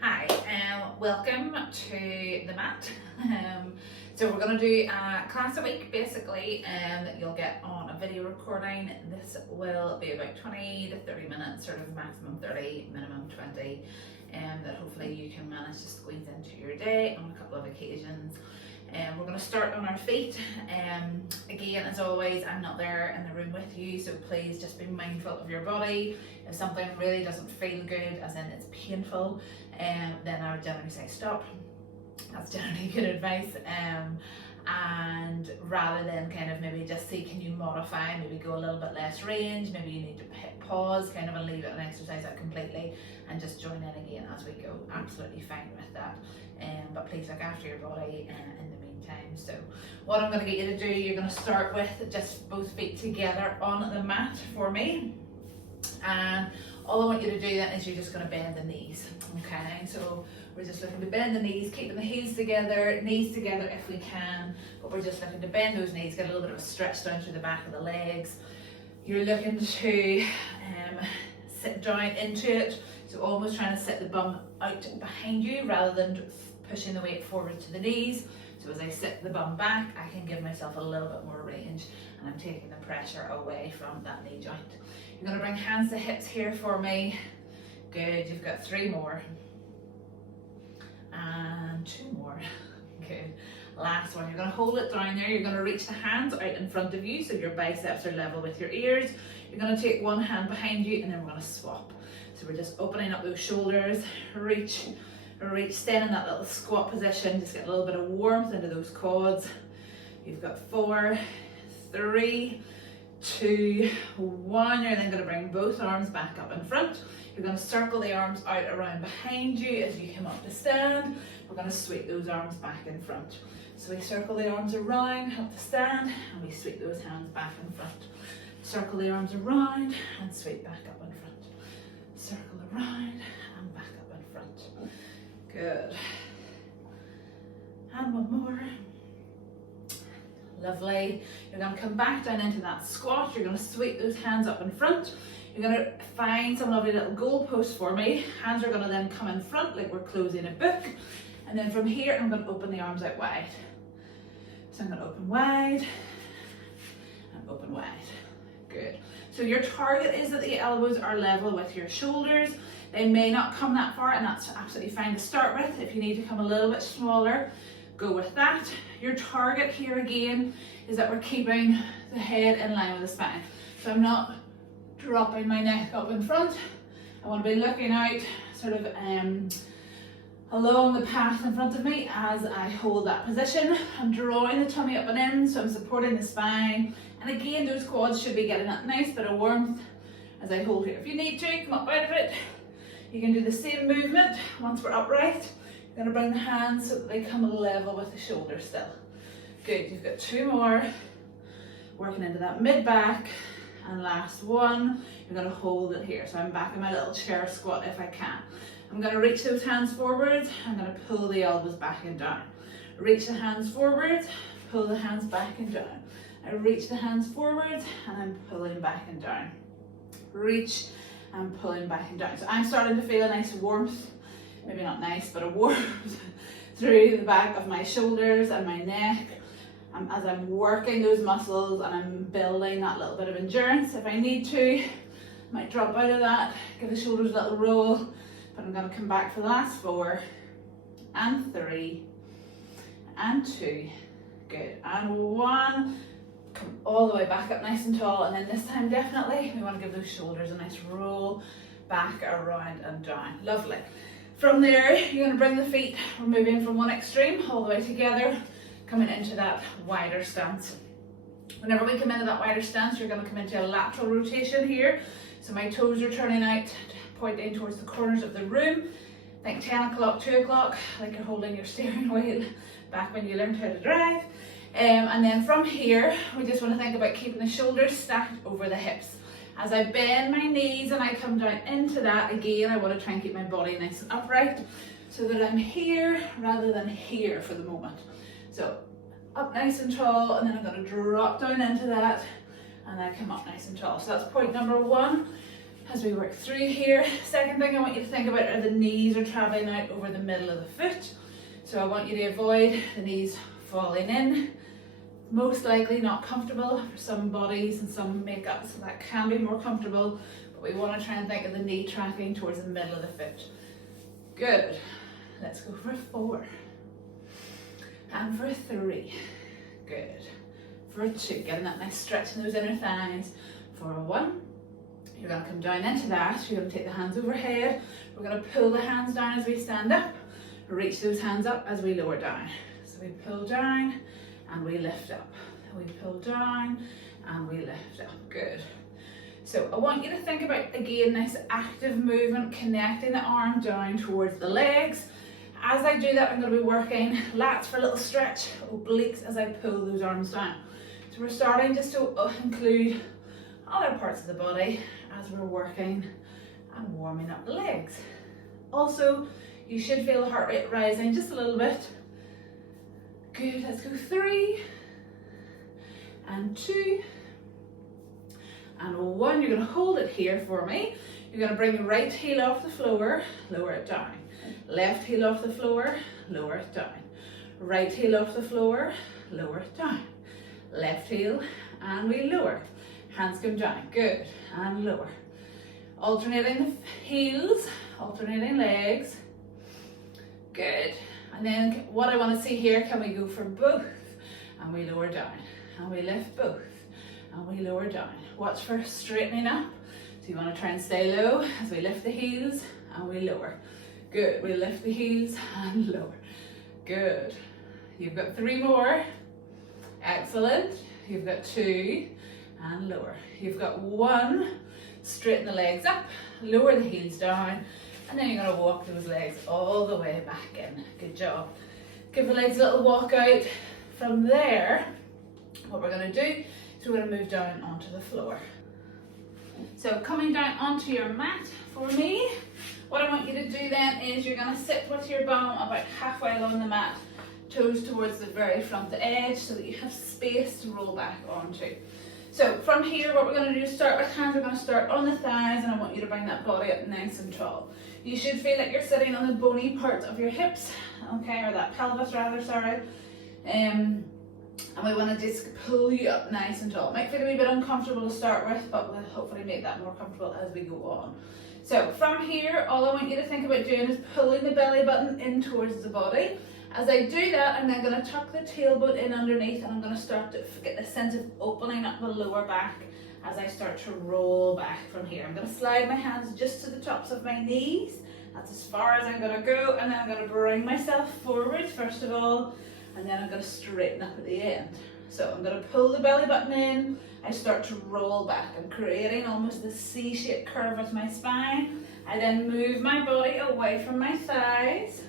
Hi, welcome to the mat. So we're going to do a class a week basically that you'll get on a video recording. This will be about 20 to 30 minutes, sort of maximum 30, minimum 20, that hopefully you can manage to squeeze into your day on a couple of occasions. We're going to start on our feet. Again, as always, I'm not there in the room with you, so please just be mindful of your body. If something really doesn't feel good, as in it's painful, then I would generally say stop. That's generally good advice. And rather than kind of maybe just see, can you modify, maybe go a little bit less range, maybe you need to hit pause kind of and leave it and exercise that completely and just join in again as we go. Absolutely fine with that. But please look after your body in the meantime. So what I'm going to get you to do, you're going to start with just both feet together on the mat for me. And all I want you to do then is you're just going to bend the knees. Okay, so we're just looking to bend the knees, keeping the heels together, knees together if we can, but we're just looking to bend those knees, get a little bit of a stretch down through the back of the legs. You're looking to sit down into it, so almost trying to sit the bum out behind you rather than pushing the weight forward to the knees. So as I sit the bum back, I can give myself a little bit more range and I'm taking the pressure away from that knee joint. You're going to bring hands to hips here for me. Good, you've got 3 more. And 2 more. Good. Last one, you're going to hold it down there. You're going to reach the hands out in front of you so your biceps are level with your ears. You're going to take one hand behind you and then we're going to swap. So we're just opening up those shoulders, reach, staying in that little squat position, just get a little bit of warmth into those quads. You've got 4, 3, 2, 1. You're then going to bring both arms back up in front. You're going to circle the arms out around behind you as you come up to stand. We're going to sweep those arms back in front. So we circle the arms around, up to stand, and we sweep those hands back in front. Circle the arms around and sweep back up in front. Circle around and back up in front. Good. And one more. Lovely. You're going to come back down into that squat. You're going to sweep those hands up in front. You're going to find some lovely little goalposts for me. Hands are going to then come in front like we're closing a book. And then from here, I'm going to open the arms out wide. So I'm going to open wide and open wide. Good. So your target is that the elbows are level with your shoulders. They may not come that far, and that's absolutely fine to start with. If you need to come a little bit smaller, go with that. Your target here again is that we're keeping the head in line with the spine. So I'm not dropping my neck up in front. I want to be looking out sort of along the path in front of me as I hold that position. I'm drawing the tummy up and in, so I'm supporting the spine. And again, those quads should be getting that nice bit of warmth as I hold here. If you need to, come up out of it. You can do the same movement once we're upright. You're going to bring the hands so that they come level with the shoulders still. Good, you've got 2 more. Working into that mid-back. And last one, you're going to hold it here. So I'm back in my little chair squat if I can. I'm going to reach those hands forwards. I'm going to pull the elbows back and down. Reach the hands forwards, pull the hands back and down. I reach the hands forwards and I'm pulling back and down. Reach and pulling back and down. So I'm starting to feel a nice warmth, maybe not nice, but a warmth through the back of my shoulders and my neck. As I'm working those muscles and I'm building that little bit of endurance. If I need to, I might drop out of that, give the shoulders a little roll, but I'm going to come back for the last 4 and 3 and 2. Good. And 1. Come all the way back up nice and tall, and then this time definitely we want to give those shoulders a nice roll back, around and down. Lovely. From there, you're going to bring the feet, we're moving from one extreme all the way together, coming into that wider stance. Whenever we come into that wider stance, you're going to come into a lateral rotation here. So my toes are turning out, pointing towards the corners of the room. Think 10 o'clock, 2 o'clock, like you're holding your steering wheel back when you learned how to drive. And then from here, we just want to think about keeping the shoulders stacked over the hips. As I bend my knees and I come down into that, again, I want to try and keep my body nice and upright so that I'm here rather than here for the moment. So up nice and tall, and then I'm going to drop down into that and then come up nice and tall. So that's point number 1. as we work through here. Second thing I want you to think about are the knees are traveling out over the middle of the foot. So I want you to avoid the knees falling in. Most likely not comfortable for some bodies and some makeup, so that can be more comfortable, but we want to try and think of the knee tracking towards the middle of the foot. Good. Let's go for 4. And for 3. Good. For 2, getting that nice stretch in those inner thighs. For 1, you're going to come down into that. You're going to take the hands overhead. We're going to pull the hands down as we stand up. Reach those hands up as we lower down. So we pull down and we lift up. We pull down and we lift up. Good. So I want you to think about, again, nice active movement, connecting the arm down towards the legs. As I do that, I'm going to be working lats for a little stretch, obliques as I pull those arms down. So we're starting just to include other parts of the body as we're working and warming up the legs. Also, you should feel the heart rate rising just a little bit. Good, let's go 3 and 2 and 1. You're going to hold it here for me. You're going to bring the right heel off the floor, lower it down. Left heel off the floor, lower it down. Right heel off the floor, lower it down. Left heel and we lower. Hands come down, good, and lower. Alternating the heels, alternating legs. Good. And then what I want to see here, can we go for both? And we lower down. And we lift both. And we lower down. Watch for straightening up. So you want to try and stay low as we lift the heels and we lower. Good. We lift the heels and lower. Good. You've got 3 more. Excellent. You've got 2 and lower. You've got 1. Straighten the legs up. Lower the heels down. And then you're going to walk those legs all the way back in. Good job. Give the legs a little walk out. From there, what we're going to do is we're going to move down onto the floor. So coming down onto your mat for me, what I want you to do then is you're going to sit with your bum about halfway along the mat, toes towards the very front edge so that you have space to roll back onto. So from here, what we're going to do is start with hands. We're going to start on the thighs, and I want you to bring that body up nice and tall. You should feel like you're sitting on the bony parts of your hips, okay, or that pelvis rather, sorry. And we want to just pull you up nice and tall. It might feel a wee bit uncomfortable to start with, but we'll hopefully make that more comfortable as we go on. So from here, all I want you to think about doing is pulling the belly button in towards the body. As I do that, I'm then going to tuck the tailbone in underneath, and I'm going to start to get the sense of opening up the lower back as I start to roll back from here. I'm going to slide my hands just to the tops of my knees. That's as far as I'm going to go, and then I'm going to bring myself forward first of all, and then I'm going to straighten up at the end. So I'm going to pull the belly button in. I start to roll back. I'm creating almost the C-shaped curve with my spine. I then move my body away from my thighs,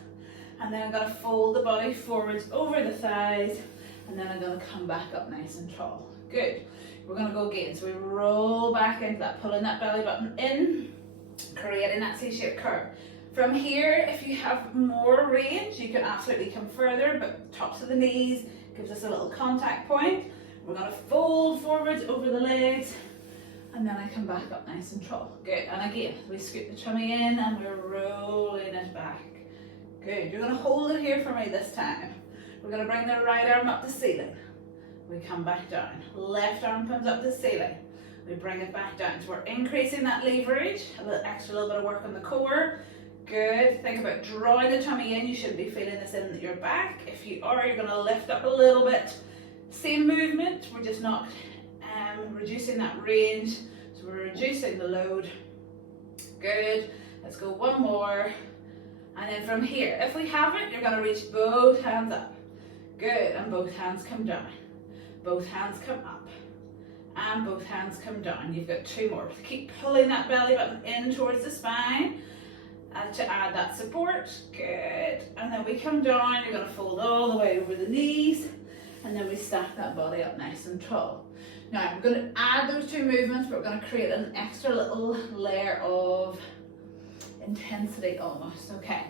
and then I'm going to fold the body forwards over the thighs, and then I'm going to come back up nice and tall. Good. We're going to go again. So we roll back into that, pulling that belly button in, creating that C-shaped curve. From here, if you have more range, you can absolutely come further, but tops of the knees gives us a little contact point. We're going to fold forwards over the legs, and then I come back up nice and tall. Good. And again, we scoop the tummy in and we're rolling it back. Good. You're going to hold it here for me this time. We're going to bring the right arm up to ceiling. We come back down. Left arm comes up to ceiling. We bring it back down. So we're increasing that leverage, a little bit of work on the core. Good. Think about drawing the tummy in. You shouldn't be feeling this in your back. If you are, you're going to lift up a little bit. Same movement. We're just not reducing that range. So we're reducing the load. Good. Let's go one more. And then from here, if we have it, you're going to reach both hands up. Good. And both hands come down. Both hands come up. And both hands come down. You've got 2 more. Keep pulling that belly button in towards the spine to add that support. Good. And then we come down. You're going to fold all the way over the knees. And then we stack that body up nice and tall. Now, I'm going to add those 2 movements, but we're going to create an extra little layer of intensity almost. Okay.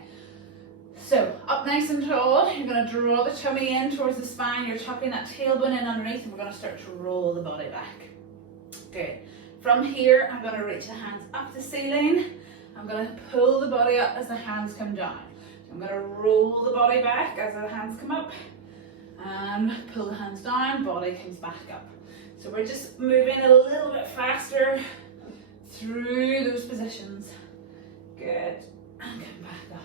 So, up nice and tall, you're going to draw the tummy in towards the spine, you're tucking that tailbone in underneath, and we're going to start to roll the body back. Good. From here, I'm going to reach the hands up to ceiling. I'm going to pull the body up as the hands come down. I'm going to roll the body back as the hands come up and pull the hands down, body comes back up. So we're just moving a little bit faster through those positions. Good. And come back up.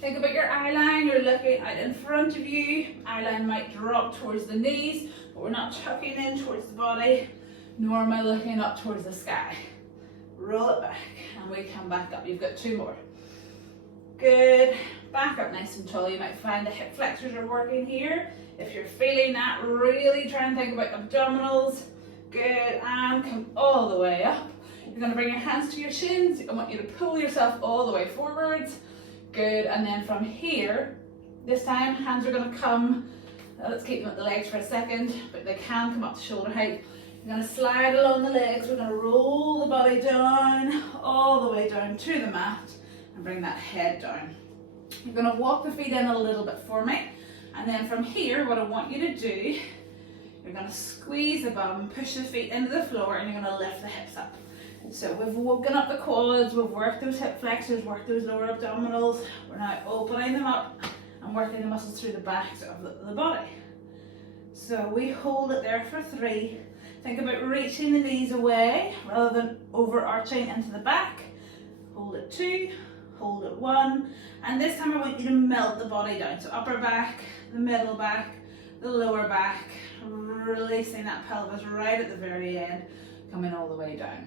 Think about your eye line. You're looking out in front of you. Eye line might drop towards the knees, but we're not tucking in towards the body, nor am I looking up towards the sky. Roll it back and we come back up. You've got 2 more. Good. Back up nice and tall. You might find the hip flexors are working here. If you're feeling that, really try and think about abdominals. Good. And come all the way up. You're going to bring your hands to your shins. I want you to pull yourself all the way forwards. Good. And then from here, this time hands are going to come. Let's keep them at the legs for a second, but they can come up to shoulder height. You're going to slide along the legs. We're going to roll the body down, all the way down to the mat, and bring that head down. You're going to walk the feet in a little bit for me. And then from here, what I want you to do, you're going to squeeze the bum, push the feet into the floor, and you're going to lift the hips up. So we've woken up the quads, we've worked those hip flexors, worked those lower abdominals. We're now opening them up and working the muscles through the backs of the body. So we hold it there for 3. Think about reaching the knees away rather than overarching into the back. Hold it 2, hold it 1. And this time I want you to melt the body down. So upper back, the middle back, the lower back, releasing that pelvis right at the very end, coming all the way down.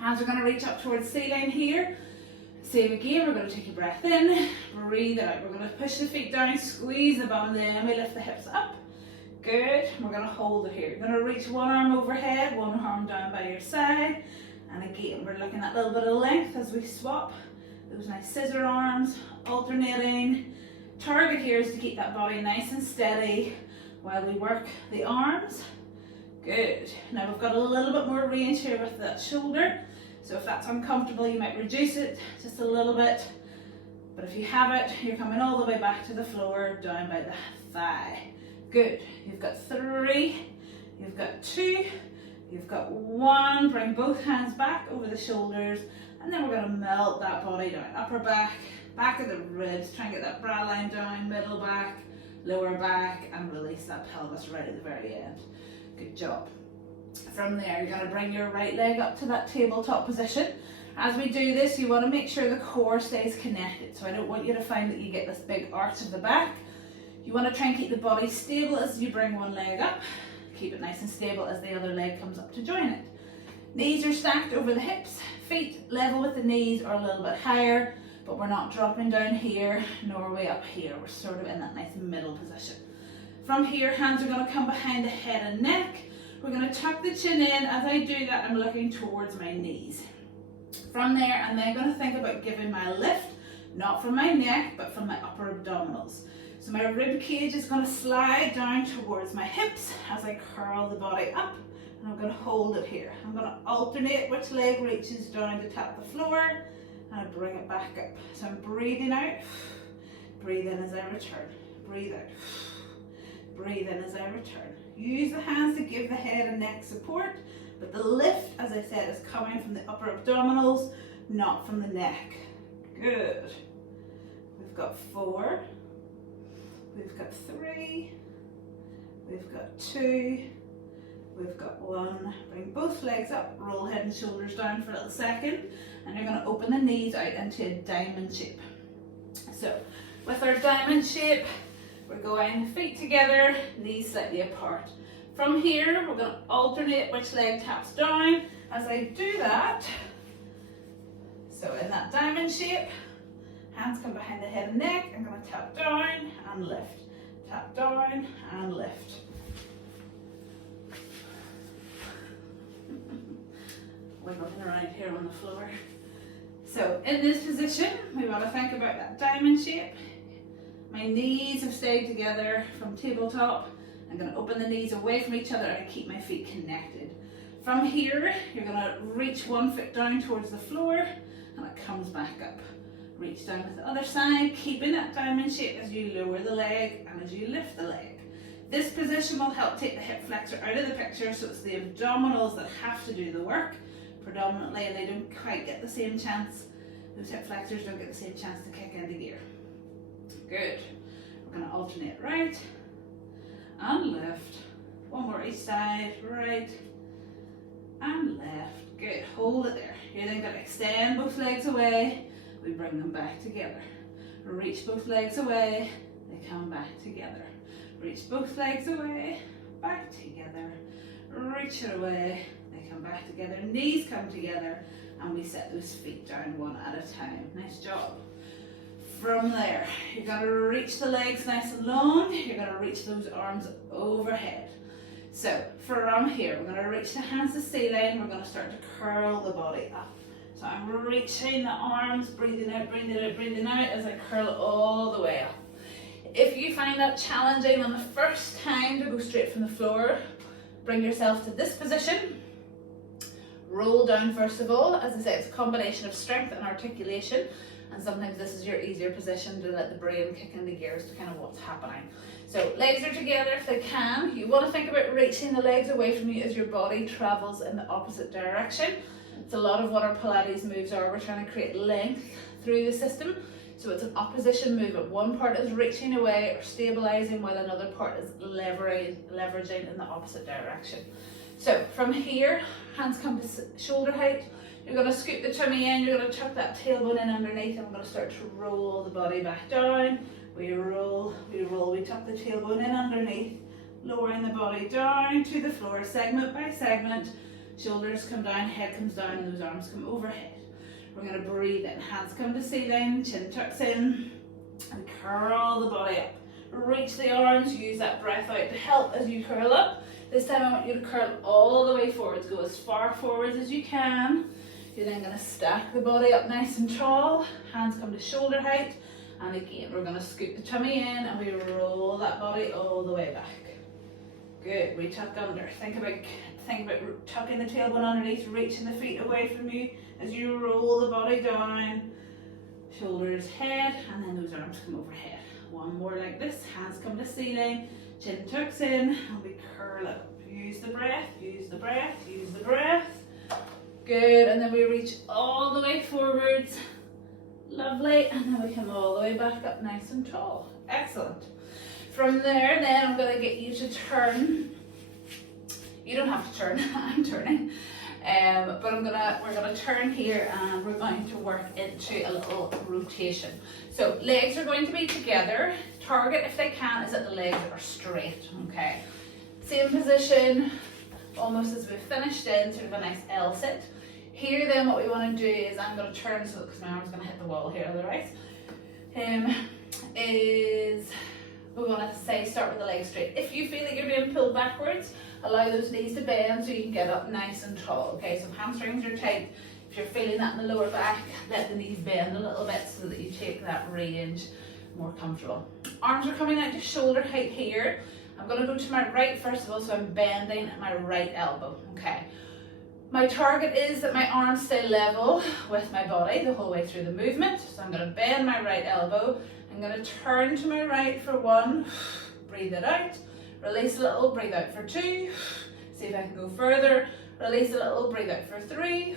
Hands are going to reach up towards ceiling here. Same again, we're going to take a breath in, breathe out. We're going to push the feet down, squeeze the bum, then we lift the hips up. Good. We're going to hold it here. You're going to reach one arm overhead, one arm down by your side. And again, we're looking at a little bit of length as we swap. Those nice scissor arms, alternating. Target here is to keep that body nice and steady while we work the arms. Good. Now we've got a little bit more range here with that shoulder. So if that's uncomfortable, you might reduce it just a little bit. But if you have it, you're coming all the way back to the floor, down by the thigh. Good. You've got 3, you've got 2, you've got 1. Bring both hands back over the shoulders, and then we're going to melt that body down. Upper back, back of the ribs, try and get that brow line down, middle back, lower back, and release that pelvis right at the very end. Good job. From there, you're going to bring your right leg up to that tabletop position. As we do this, you want to make sure the core stays connected. So I don't want you to find that you get this big arch of the back. You want to try and keep the body stable as you bring one leg up. Keep it nice and stable as the other leg comes up to join it. Knees are stacked over the hips. Feet level with the knees or a little bit higher, but we're not dropping down here nor way up here. We're sort of in that nice middle position. From here, hands are going to come behind the head and neck. We're going to tuck the chin in. As I do that, I'm looking towards my knees. From there, I'm then going to think about giving my lift, not from my neck, but from my upper abdominals. So my rib cage is going to slide down towards my hips as I curl the body up, and I'm going to hold it here. I'm going to alternate which leg reaches down to tap the floor, and I bring it back up. So I'm breathing out, breathe in as I return, breathe out. Breathe in as I return. Use the hands to give the head and neck support, but the lift, as I said, is coming from the upper abdominals, not from the neck. Good. We've got 4, we've got 3, we've got 2, we've got 1. Bring both legs up, roll head and shoulders down for a little second, and you're going to open the knees out into a diamond shape. So, with our diamond shape, we're going feet together, knees slightly apart. From here, we're going to alternate which leg taps down. As I do that, so in that diamond shape, hands come behind the head and neck. I'm going to tap down and lift. Tap down and lift. Wiggling around here on the floor. So in this position, we want to think about that diamond shape. My knees have stayed together from tabletop. I'm going to open the knees away from each other and keep my feet connected. From here, you're going to reach one foot down towards the floor and it comes back up. Reach down with the other side, keeping that diamond shape as you lower the leg and as you lift the leg. This position will help take the hip flexor out of the picture, so it's the abdominals that have to do the work. predominantly, and they don't quite get the same chance. Those hip flexors don't get the same chance to kick into gear. Good. We're going to alternate right and left. One more each side, right and left. Good. Hold it there. You're then going to extend both legs away. We bring them back together. Reach both legs away. They come back together. Reach both legs away. Back together. Reach it away. They come back together. Knees come together. And we set those feet down one at a time. Nice job. From there, you're going to reach the legs nice and long. You're going to reach those arms overhead. So from here, we're going to reach the hands to ceiling. We're going to start to curl the body up. So I'm reaching the arms, breathing out, breathing out, breathing out as I curl all the way up. If you find that challenging on the first time to go straight from the floor, bring yourself to this position. Roll down first of all. As I say, it's a combination of strength and articulation, and sometimes this is your easier position to let the brain kick into gears to kind of what's happening. So legs are together if they can. You want to think about reaching the legs away from you as your body travels in the opposite direction. It's a lot of what our Pilates moves are. We're trying to create length through the system. So it's an opposition movement. One part is reaching away or stabilizing, while another part is leveraging in the opposite direction. So from here, hands come to shoulder height. You're going to scoop the tummy in, you're going to tuck that tailbone in underneath, and we're going to start to roll the body back down. We roll, we tuck the tailbone in underneath, lowering the body down to the floor, segment by segment. Shoulders come down, head comes down, and those arms come overhead. We're going to breathe in, hands come to ceiling, chin tucks in, and curl the body up. Reach the arms, use that breath out to help as you curl up. This time I want you to curl all the way forwards. Go as far forwards as you can. You're then going to stack the body up nice and tall. Hands come to shoulder height. And again, we're going to scoop the tummy in and we roll that body all the way back. Good. We tuck under. Think about tucking the tailbone underneath, reaching the feet away from you as you roll the body down. Shoulders, head, and then those arms come overhead. One more like this. Hands come to ceiling. Chin tucks in and we curl up. Use the breath, use the breath, use the breath. Good, and then we reach all the way forwards. Lovely, and then we come all the way back up nice and tall. Excellent. From there, then I'm going to get you to turn. You don't have to turn, I'm turning. But we're gonna turn here and we're going to work into a little rotation. So legs are going to be together. Target, if they can, is that the legs are straight, okay? Same position, almost as we've finished in, sort of a nice L sit. Here then what we want to do is, I'm going to turn, so because my arm's going to hit the wall here otherwise, is we want to say start with the legs straight. If you feel like you're being pulled backwards, allow those knees to bend so you can get up nice and tall, okay? So if hamstrings are tight, if you're feeling that in the lower back, let the knees bend a little bit so that you take that range more comfortable. Arms are coming out to shoulder height here. I'm going to go to my right first of all, so I'm bending at my right elbow, okay? My target is that my arms stay level with my body the whole way through the movement. So I'm going to bend my right elbow. I'm going to turn to my right for 1, breathe it out, release a little, breathe out for 2, see if I can go further, release a little, breathe out for 3,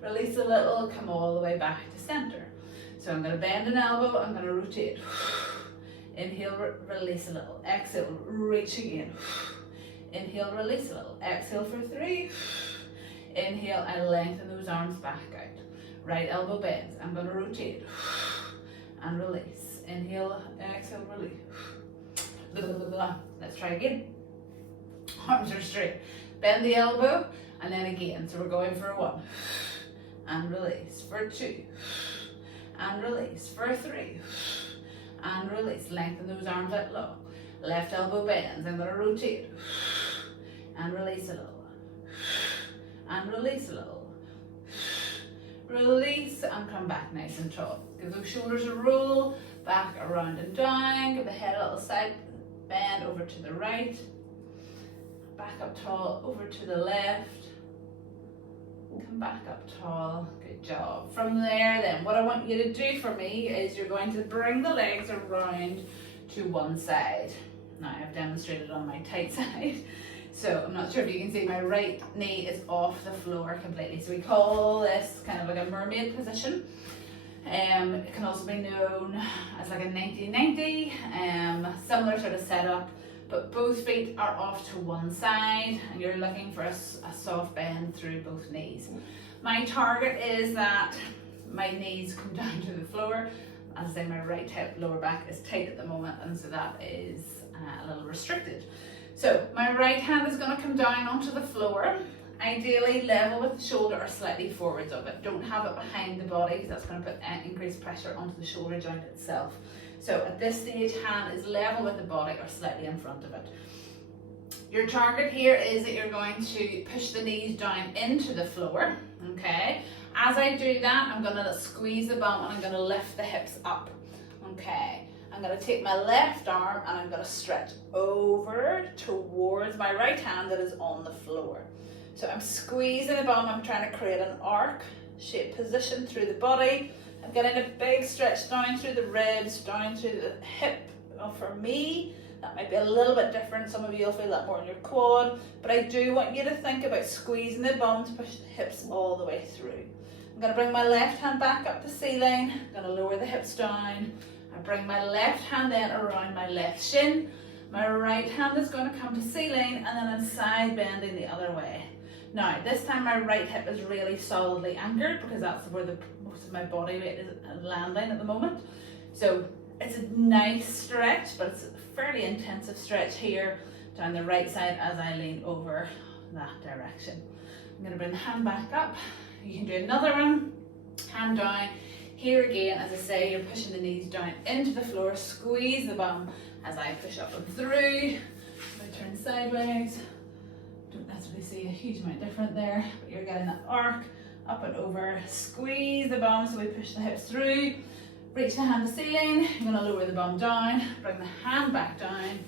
release a little, come all the way back to center. So I'm going to bend an elbow, I'm going to rotate, inhale, release a little, exhale, reach again, inhale, release a little, exhale for 3, inhale, I lengthen those arms back out, right elbow bends, I'm going to rotate, and release, inhale, exhale, release. Let's try again. Arms are straight. Bend the elbow and then again. So we're going for 1 and release, for 2 and release, for 3 and release. Lengthen those arms out long. Left elbow bends. I'm going to rotate and release a little and release a little. Release and come back nice and tall. Give those shoulders a roll, back around and down. Give the head a little side bend over to the right, back up tall, over to the left, come back up tall. Good job. From there then, what I want you to do for me is you're going to bring the legs around to one side. Now I've demonstrated on my tight side. So I'm not sure if you can see, my right knee is off the floor completely. So we call this kind of like a mermaid position. It can also be known as like a 90-90, similar sort of setup, but both feet are off to one side and you're looking for a soft bend through both knees. My target is that my knees come down to the floor. As I say, my right hip, lower back is tight at the moment, and so that is a little restricted. So my right hand is going to come down onto the floor, ideally level with the shoulder or slightly forwards of it. Don't have it behind the body because that's going to put increased pressure onto the shoulder joint itself. So at this stage, hand is level with the body or slightly in front of it. Your target here is that you're going to push the knees down into the floor, okay? As I do that, I'm going to squeeze the bum and I'm going to lift the hips up, okay? I'm going to take my left arm and I'm going to stretch over towards my right hand that is on the floor. So I'm squeezing the bum, I'm trying to create an arc shape position through the body. I'm getting a big stretch down through the ribs, down through the hip. Well, for me, that might be a little bit different. Some of you will feel that more in your quad, but I do want you to think about squeezing the bum to push the hips all the way through. I'm going to bring my left hand back up to ceiling. I'm going to lower the hips down. I bring my left hand then around my left shin. My right hand is going to come to ceiling and then I'm side bending the other way. Now, this time my right hip is really solidly anchored because that's where most of my body weight is landing at the moment. So it's a nice stretch, but it's a fairly intensive stretch here down the right side as I lean over that direction. I'm going to bring the hand back up. You can do another one, hand down. Here again, as I say, you're pushing the knees down into the floor, squeeze the bum as I push up and through. I turn sideways. Don't necessarily see a huge amount different there, but you're getting that arc up and over. Squeeze the bum so we push the hips through. Reach the hand to ceiling. You're going to lower the bum down, bring the hand back down,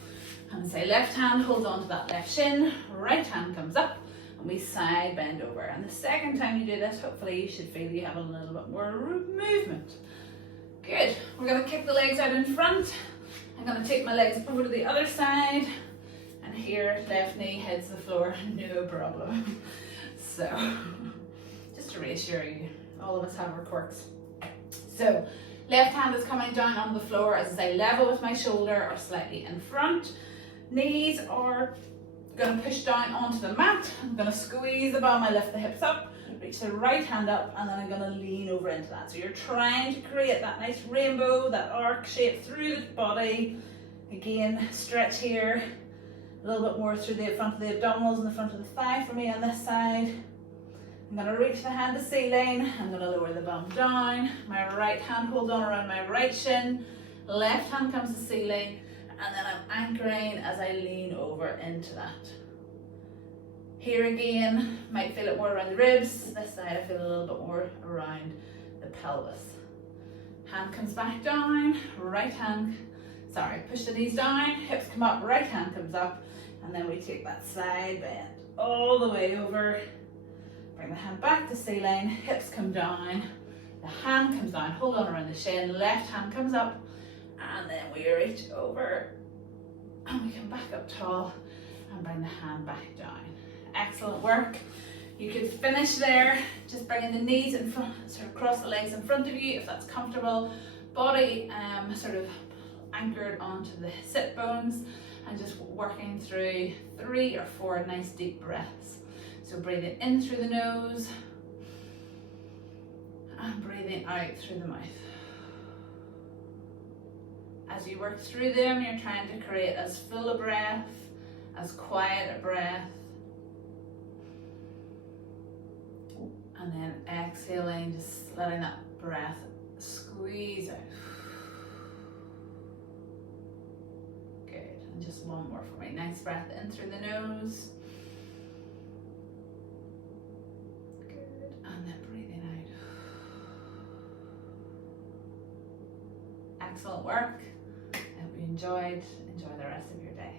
and say left hand holds on to that left shin, right hand comes up, and we side bend over. And the second time you do this, hopefully you should feel you have a little bit more movement. Good. We're going to kick the legs out in front. I'm going to take my legs over to the other side, and here left knee hits the floor, no problem. So, just to reassure you, all of us have our quirks. So, left hand is coming down on the floor, as I say, level with my shoulder or slightly in front. Knees are going to push down onto the mat. I'm going to squeeze the bum, I lift the hips up, reach the right hand up, and then I'm going to lean over into that. So you're trying to create that nice rainbow, that arc shape through the body. Again, stretch here, a little bit more through the front of the abdominals and the front of the thigh for me on this side. I'm going to reach the hand to ceiling, I'm going to lower the bum down, my right hand holds on around my right shin, left hand comes to ceiling, and then I'm anchoring as I lean over into that. Here again, might feel it more around the ribs, this side I feel a little bit more around the pelvis. Hand comes back down, push the knees down, hips come up, right hand comes up, and then we take that side bend all the way over. Bring the hand back to ceiling, hips come down, the hand comes down, hold on around the shin, left hand comes up, and then we reach over, and we come back up tall, and bring the hand back down. Excellent work. You could finish there, just bringing the knees in front, sort of cross the legs in front of you, if that's comfortable. Body sort of anchored onto the sit bones, and just working through 3 or 4 nice deep breaths. So breathing in through the nose and breathing out through the mouth. As you work through them, you're trying to create as full a breath, as quiet a breath. And then exhaling, just letting that breath squeeze out. Good, and just one more for me. Nice breath in through the nose. And then breathing out. Excellent work. I hope you enjoyed. Enjoy the rest of your day.